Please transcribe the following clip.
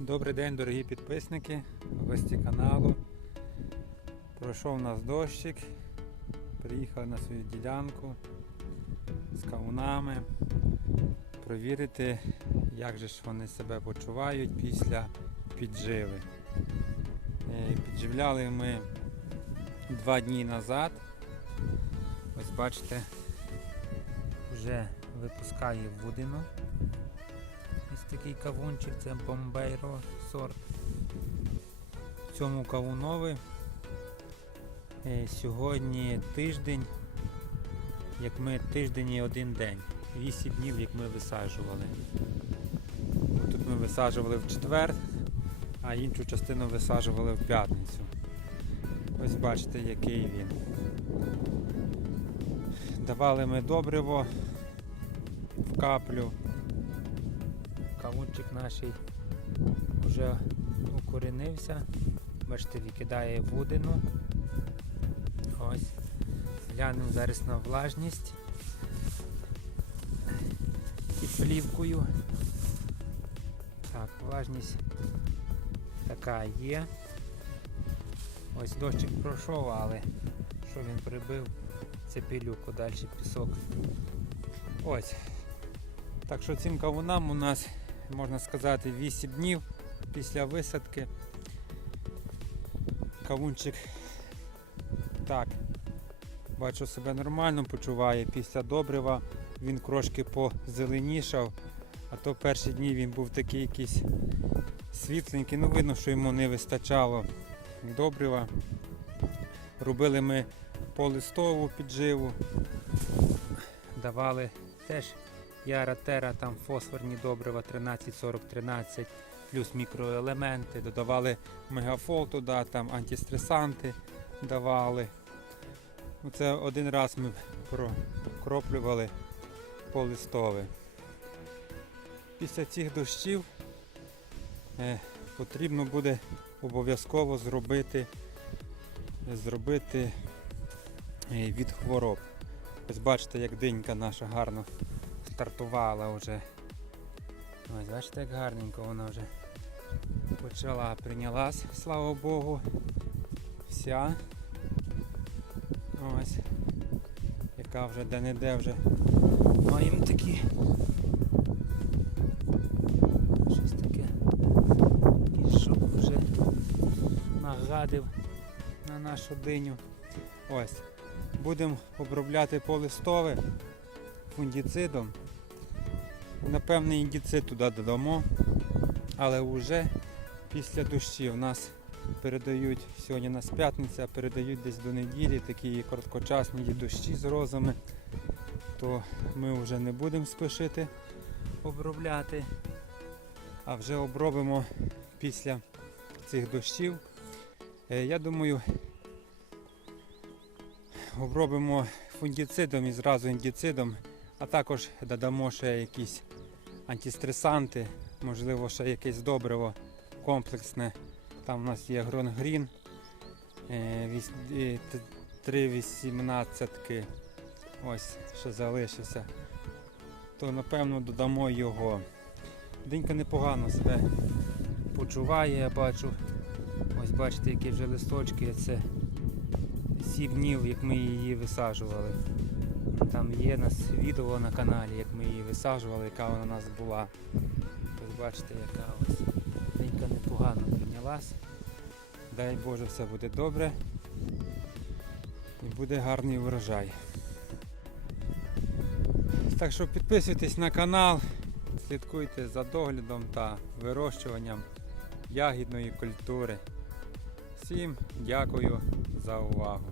Добрий день, дорогі підписники, гості каналу. Пройшов у нас дощик. Приїхали на свою ділянку з кавунами. Провірити, як же ж вони себе почувають після підживи. Е, Підживляли ми два дні назад. Ось бачите, вже випускає вудину. Такий кавунчик, це Бомбейро сорт. В Цьому кавунові е, сьогодні тиждень, як ми тиждень і один день. 8 днів, як ми висаджували. Тут ми висаджували в четвер, а іншу частину висаджували в п'ятницю. Ось бачите, який він. Давали ми добриво в каплю. Кавунчик наш вже укоренився. Бачите, викидає вудину. Ось. Глянемо зараз на влажність під плівкою. Так, влажність така є. Ось дощик пройшов, але що він прибив, це пилюку, далі пісок. Ось. Так що цим кавунам у нас, можна сказати, 8 днів після висадки. Кавунчик так, бачу себе нормально почуває. Після добрива він трошки позеленішав, а то перші дні він був такий якийсь світленький. Ну видно, що йому не вистачало добрива. Робили ми полистову підживу, давали теж Яра Тера, там фосфорні добрива 13-40-13, плюс мікроелементи, додавали мегафол туди, там антистресанти давали. Це один раз ми прокроплювали полистове. Після цих дощів е, потрібно буде обов'язково зробити, зробити е, від хвороб. Ось бачите, як динька наша гарно стартувала вже. Ось бачите, як гарненько вона вже почала, прийнялась, слава Богу. Вся. Ось. Яка вже де-не-де вже маємо такі. Щось таке. Пішов вже нагадив на нашу диню. Ось. Будемо обробляти полистове фунгіцидом. Напевне, індіцид туди додамо, але вже після дощів нас передають, сьогодні нас п'ятниця, передають десь до неділі такі короткочасні дощі з розами, то ми вже не будемо спішити обробляти, а вже обробимо після цих дощів. Е, Я думаю, обробимо фунгіцидом і зразу індіцидом, а також додамо ще якісь антистресанти, можливо, ще якесь добриво комплексне. Там у нас є Гронгрін 3,18. Ось що залишився. То напевно додамо його. Динька непогано себе почуває, я бачу. Ось бачите, які вже листочки. Це 7 днів, як ми її висаджували. Там є нас відео на каналі, як ми її висаджували, яка вона у нас була. Ось бачите, яка ось динька непогано прийнялась. Дай Боже, все буде добре і буде гарний урожай. Так що підписуйтесь на канал, слідкуйте за доглядом та вирощуванням ягідної культури. Всім дякую за увагу.